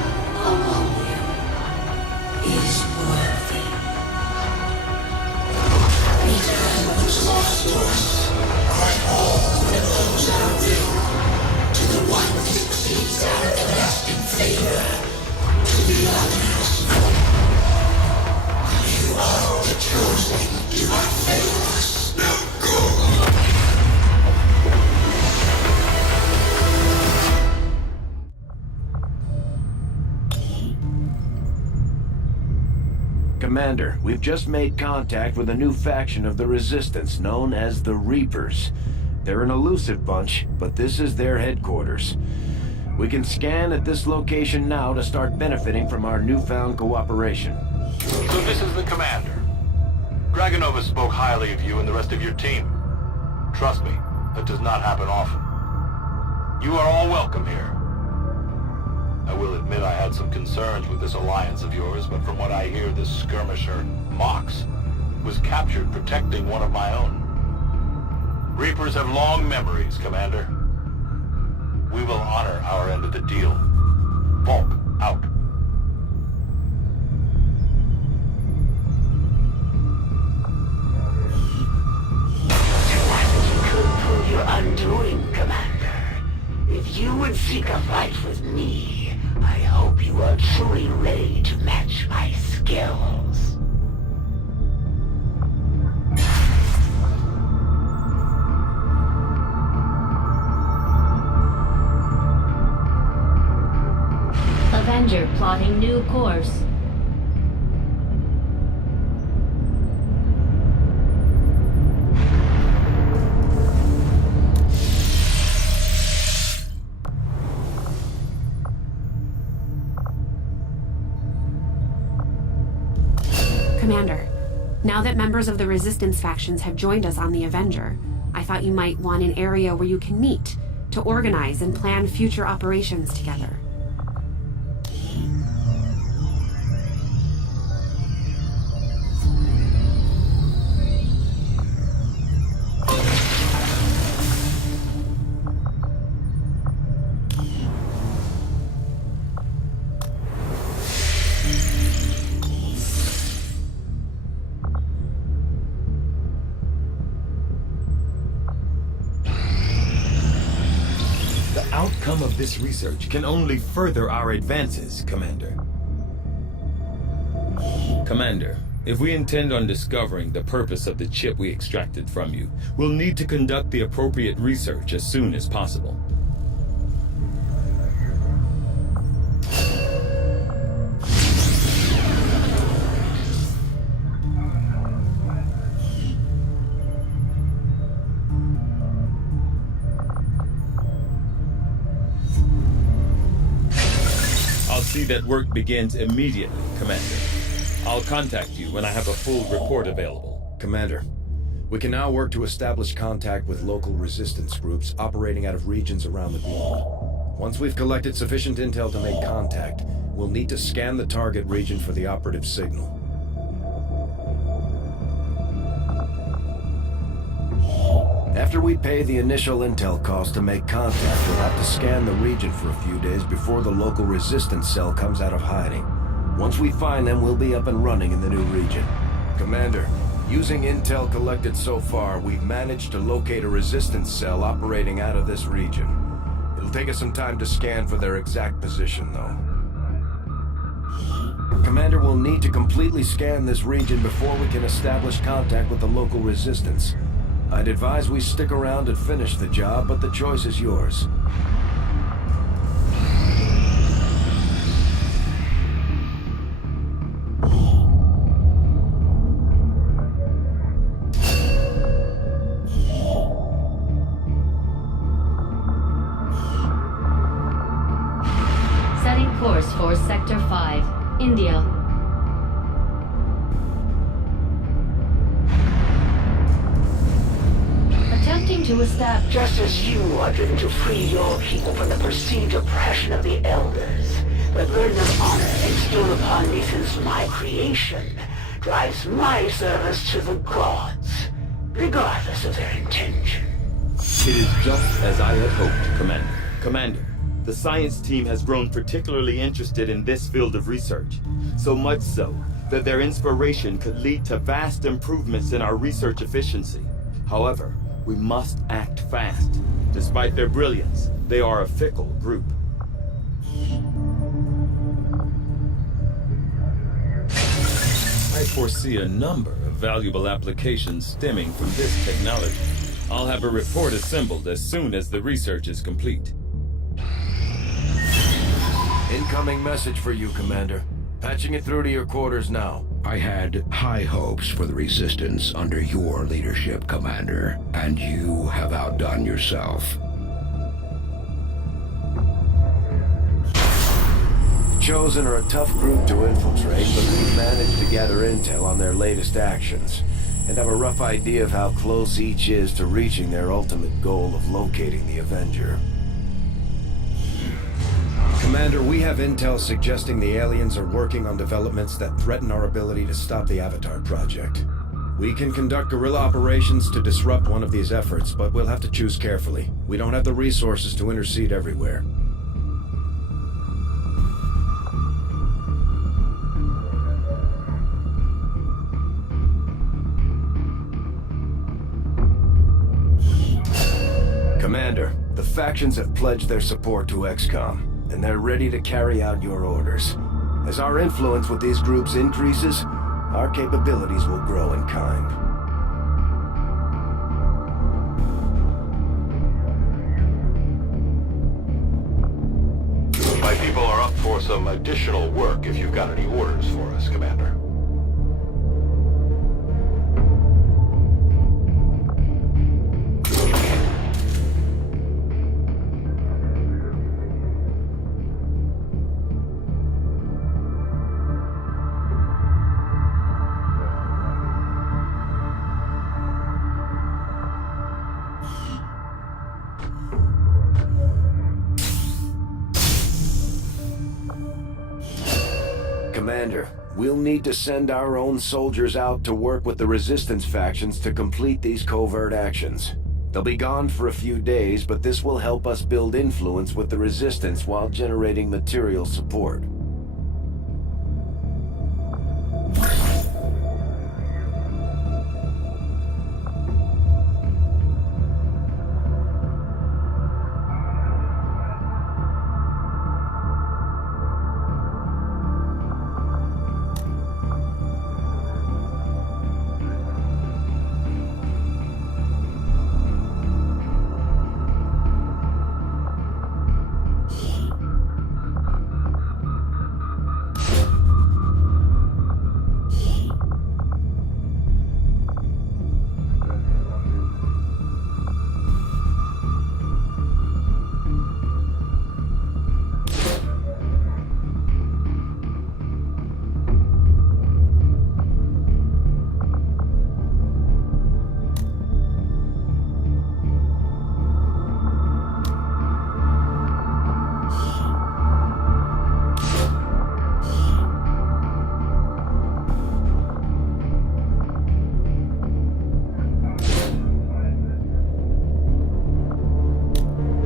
Commander, we've just made contact with a new faction of the Resistance known as the Reapers. They're an elusive bunch, but this is their headquarters. We can scan at this location now to start benefiting from our newfound cooperation. So this is the commander. Dragonova spoke highly of you and the rest of your team. Trust me, that does not happen often. You are all welcome here. I will admit I had some concerns with this alliance of yours, but from what I hear, this skirmisher, Mox, was captured protecting one of my own. Reapers have long memories, Commander. We will honor our end of the deal. Volk, out. Could prove your undoing, Commander. If you would seek a fight with me, I hope you are truly ready to match my skills. Avenger plotting new course. Commander, now that members of the Resistance factions have joined us on the Avenger, I thought you might want an area where you can meet, to organize and plan future operations together. The outcome of this research can only further our advances, Commander. Commander, if we intend on discovering the purpose of the chip we extracted from you, we'll need to conduct the appropriate research as soon as possible. I'll see that work begins immediately, Commander. I'll contact you when I have a full report available. Commander, we can now work to establish contact with local resistance groups operating out of regions around the globe. Once we've collected sufficient intel to make contact, we'll need to scan the target region for the operative signal. After we pay the initial intel cost to make contact, we'll have to scan the region for a few days before the local resistance cell comes out of hiding. Once we find them, we'll be up and running in the new region. Commander, using intel collected so far, we've managed to locate a resistance cell operating out of this region. It'll take us some time to scan for their exact position, though. Commander, we'll need to completely scan this region before we can establish contact with the local resistance. I'd advise we stick around and finish the job, but the choice is yours. Setting course for Sector 5, India. Attempting to establish... Just as you are driven to free your people from the perceived oppression of the Elders, the burden of honor instilled upon me since my creation drives my service to the gods, regardless of their intention. It is just as I had hoped, Commander. Commander, the science team has grown particularly interested in this field of research, so much so that their inspiration could lead to vast improvements in our research efficiency. However, we must act fast. Despite their brilliance, they are a fickle group. foresee a number of valuable applications stemming from this technology. I'll have a report assembled as soon as the research is complete. Incoming message for you, Commander. Patching it through to your quarters now. I had high hopes for the Resistance under your leadership, Commander, and you have outdone yourself. The Chosen are a tough group to infiltrate, but we've managed to gather intel on their latest actions, and have a rough idea of how close each is to reaching their ultimate goal of locating the Avenger. Commander, we have intel suggesting the aliens are working on developments that threaten our ability to stop the Avatar project. We can conduct guerrilla operations to disrupt one of these efforts, but we'll have to choose carefully. We don't have the resources to intercede everywhere. Commander, the factions have pledged their support to Xcom, and they're ready to carry out your orders. As our influence with these groups increases, our capabilities will grow in kind. My people are up for some additional work if you've got any orders for us, Commander. Commander, we'll need to send our own soldiers out to work with the Resistance factions to complete these covert actions. They'll be gone for a few days, but this will help us build influence with the Resistance while generating material support.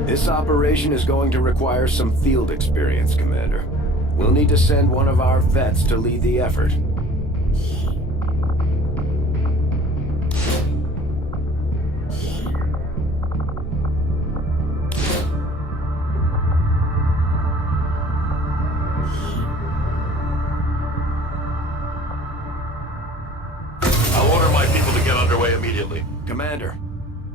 This operation is going to require some field experience, Commander. We'll need to send one of our vets to lead the effort. I'll order my people to get underway immediately. Commander,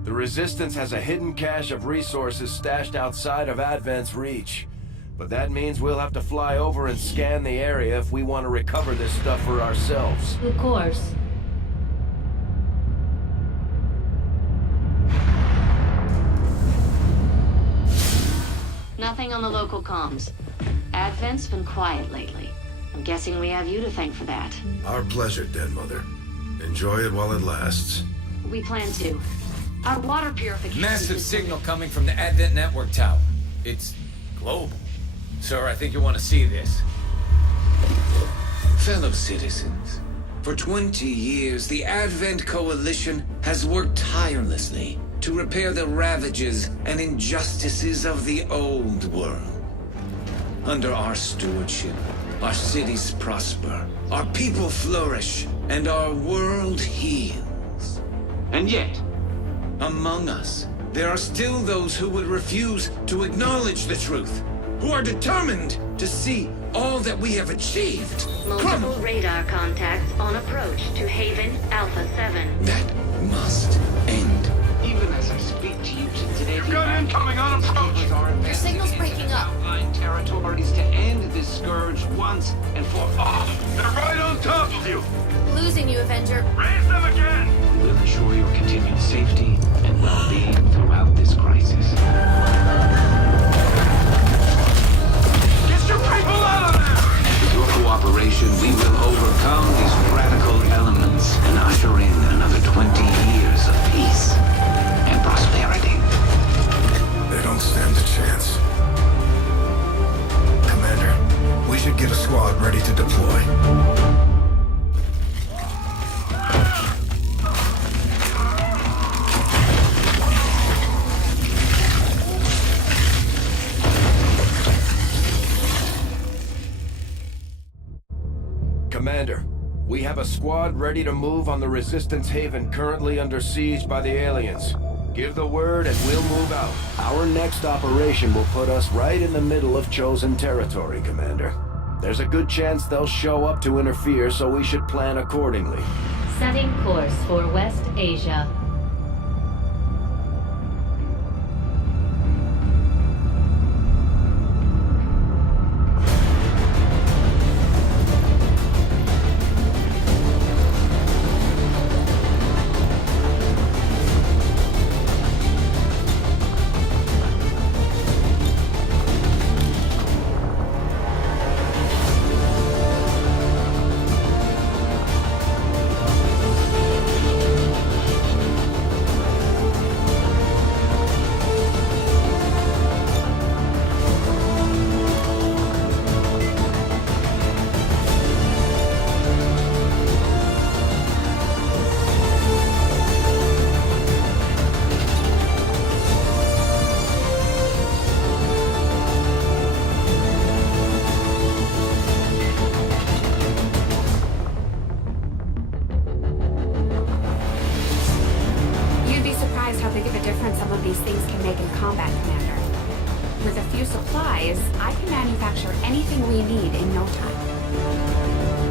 the Resistance has a hidden cache of resources stashed outside of Advent's reach. But that means we'll have to fly over and scan the area if we want to recover this stuff for ourselves. Of course. Nothing on the local comms. Advent's been quiet lately. I'm guessing we have you to thank for that. Our pleasure, Dead Mother. Enjoy it while it lasts. We plan to. Our water purification... Massive signal coming from the Advent network tower. It's global. Sir, I think you want to see this. Fellow citizens, for 20 years, the Advent Coalition has worked tirelessly to repair the ravages and injustices of the old world. Under our stewardship, our cities prosper, our people flourish, and our world heals. And yet, among us, there are still those who would refuse to acknowledge the truth, who are determined to see all that we have achieved. Multiple radar contacts on approach to Haven Alpha 7. That must end. Even as I speak to you today, You've got incoming on approach! Your signal's breaking up. outlying territories to end this scourge once and for all. They're right on top of you! Losing you, Avenger. Raise them again! We'll ensure your continued safety and well-being throughout this crisis. Get your people out of there! With your cooperation, we will overcome these radical elements and usher in another 20 years of peace and prosperity. They don't stand a chance. Commander, we should get a squad ready to deploy. Commander, we have a squad ready to move on the Resistance Haven currently under siege by the aliens. Give the word and we'll move out. Our next operation will put us right in the middle of chosen territory, Commander. There's a good chance they'll show up to interfere, so we should plan accordingly. Setting course for West Asia. How big of a difference some of these things can make in combat, Commander. With a few supplies, I can manufacture anything we need in no time.